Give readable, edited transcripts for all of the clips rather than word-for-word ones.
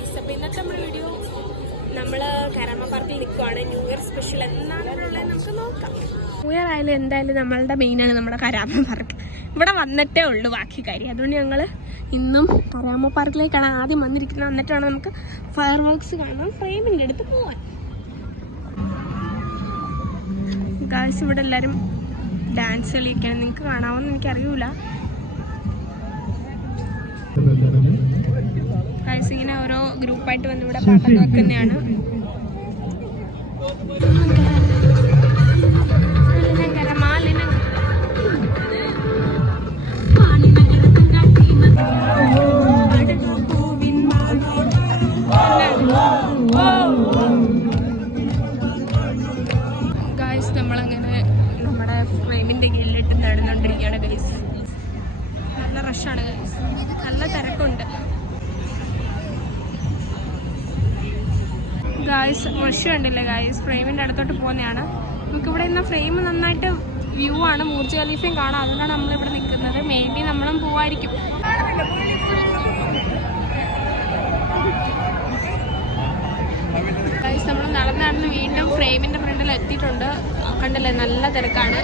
Guys, അപ്പോൾ ഇന്നത്തെ നമ്മുടെ വീഡിയോ നമ്മൾ കരാമ പാർക്കിൽ നിൽക്കുവാണ്. ന്യൂ ഇയർ സ്പെഷ്യൽ എന്താണുള്ളത് നമുക്ക് നോക്കാം. ന്യൂ ഇയർ ആയാലും എന്തായാലും നമ്മളുടെ മെയിനാണ് നമ്മുടെ കരാമ പാർക്ക്. ഇവിടെ വന്നിട്ടേ ഉള്ളൂ ബാക്കി കാര്യം. അതുകൊണ്ട് ഞങ്ങൾ ഇന്നും കരാമ പാർക്കിലേക്കാണ് ആദ്യം വന്നിരിക്കുന്നത്. എന്നിട്ടാണ് നമുക്ക് ഫയർ വർക്ക്സ് കാണാൻ ഫ്രെയിമിൻ്റെ അടുത്ത് പോവാൻ. ഗൈസ്, ഇവിടെ എല്ലാവരും ഡാൻസ് കളിയൊക്കെയാണ്. നിങ്ങൾക്ക് കാണാമെന്ന് എനിക്കറിയൂല. ഗൈസ്, ഇങ്ങനെ ഓരോ ഗ്രൂപ്പായിട്ട് വന്ന് ഇവിടെ പാട്ടൊക്കെ വെക്കുന്നതാണ്. ഗൈസ്, നമ്മളങ്ങനെ നമ്മുടെ ഫ്രെയിമിൻ്റെ കീഴിലിട്ട് നടന്നുകൊണ്ടിരിക്കുകയാണ്. ഗൈസ്, നല്ല റഷാണ്. ഗൈസ്, നല്ല തിരക്കുണ്ട്. ഗായ്സ്, റഷ് കണ്ടില്ലേ ഗായ്സ്? ഫ്രെയിമിൻ്റെ അടുത്തോട്ട് പോകുന്നതാണ്. നമുക്കിവിടെ ഇന്ന് ഫ്രെയിം നന്നായിട്ട് വ്യൂ ആണ്. ബുർജ് ഖലീഫയും കാണാം. അതുകൊണ്ടാണ് നമ്മളിവിടെ നിൽക്കുന്നത്. മേ ബി നമ്മളും പോവായിരിക്കും. ഗായ്സ്, നമ്മൾ നടന്ന് വീണ്ടും ഫ്രെയിമിൻ്റെ ഫ്രണ്ടിൽ എത്തിയിട്ടുണ്ട്. കണ്ടില്ലേ, നല്ല തിരക്കാണ്.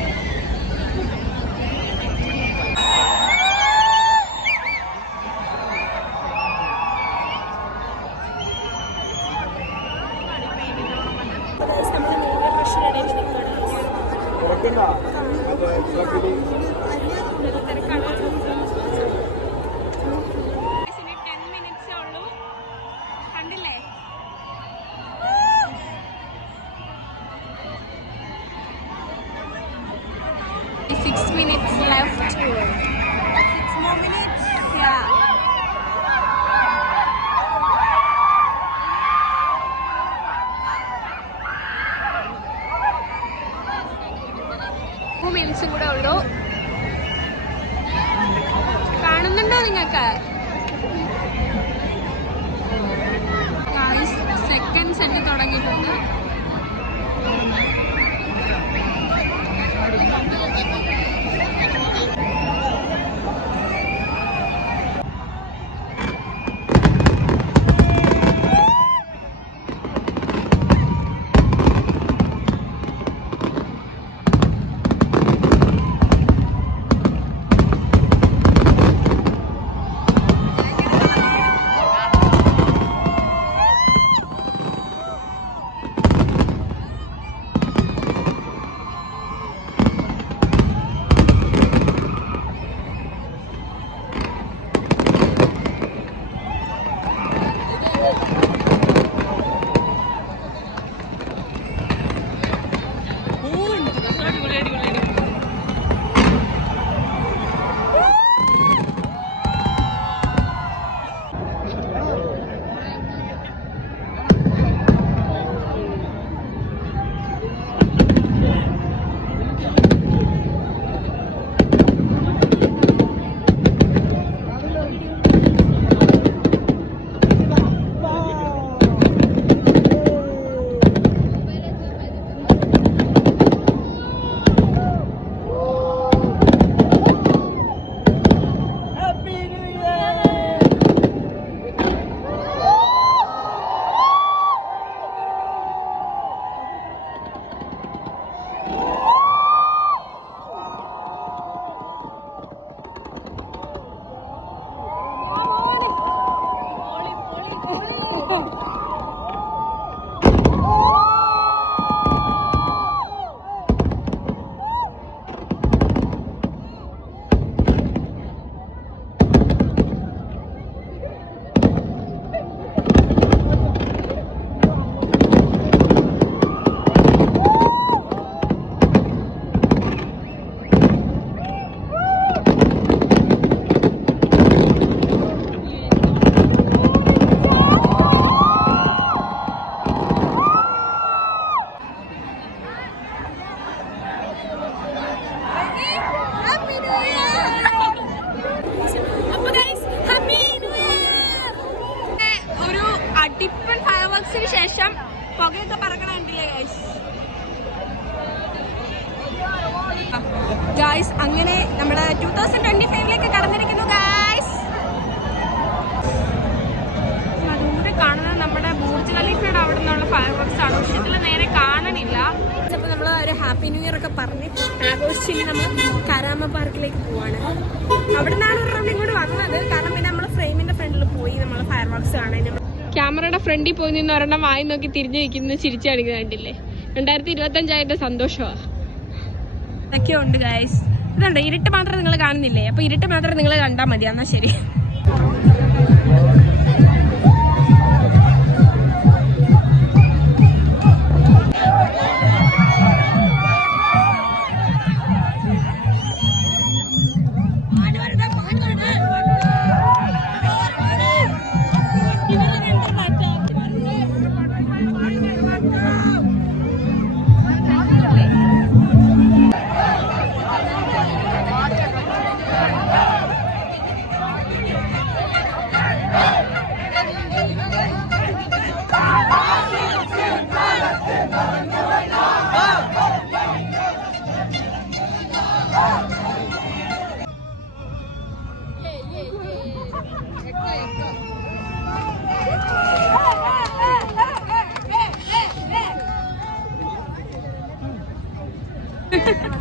മിനിറ്റ്സും കൂടെ ഉള്ളൂ. കാണുന്നുണ്ടോ നിങ്ങൾക്ക്? സെക്കൻഡ്സ് എണ്ണി തുടങ്ങിയിട്ടുണ്ട്. ശേഷം പുകയൊക്കെ പറക്കണുണ്ടല്ലേ ഗായ്സ്. അങ്ങനെ നമ്മുടെ 2025 കടന്നിരിക്കുന്നു ഗായ്സ്. ദൂരെ കാണാൻ ഫയർ വർക്ക്സ് ആണ്. പക്ഷെ ഇതിൽ നേരെ കാണാനില്ല. അപ്പോൾ നമ്മൾ ഒരു ഹാപ്പി ന്യൂ ഇയർ ഒക്കെ പറഞ്ഞ് ആഘോഷിച്ച് നമ്മൾ കരാമ പാർക്കിലേക്ക് പോവാണ്. അവിടെ നിന്നാണ് ഒരു റൗണ്ട് ഇങ്ങോട്ട് വന്നത്. കാരണം പിന്നെ നമ്മൾ ഫ്രെയിമിന്റെ ഫ്രണ്ടിൽ പോയി നമ്മൾ ഫയർ വർക്ക്സ് കാണാൻ. ക്യാമറയുടെ ഫ്രണ്ടിൽ പോയി നിന്ന് ഒരെണ്ണം വായി നോക്കി തിരിഞ്ഞു നിൽക്കുന്നത് ചിരിച്ചു കാണിക്കുന്നത് കണ്ടില്ലേ. 2025 സന്തോഷമാണ്. ഇതൊക്കെ ഉണ്ട് ഗൈസ്. ഇതുണ്ട് ഇരുട്ട് മാത്രം നിങ്ങൾ കാണുന്നില്ലേ. അപ്പൊ ഇരുട്ട് മാത്രം നിങ്ങൾ കണ്ടാൽ മതി. എന്നാ ശരി.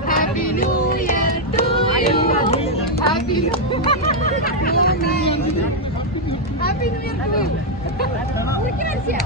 Happy New Year to you. Happy New Year. Happy New Year to you.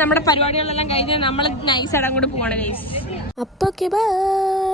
നമ്മുടെ പരിപാടികളെല്ലാം കഴിഞ്ഞ് നമ്മൾ നൈസ് ആയിട്ട് അങ്ങോട്ട് പോകണം ഗൈസ്. അപ്പോൾ ഓക്കെ ബൈ.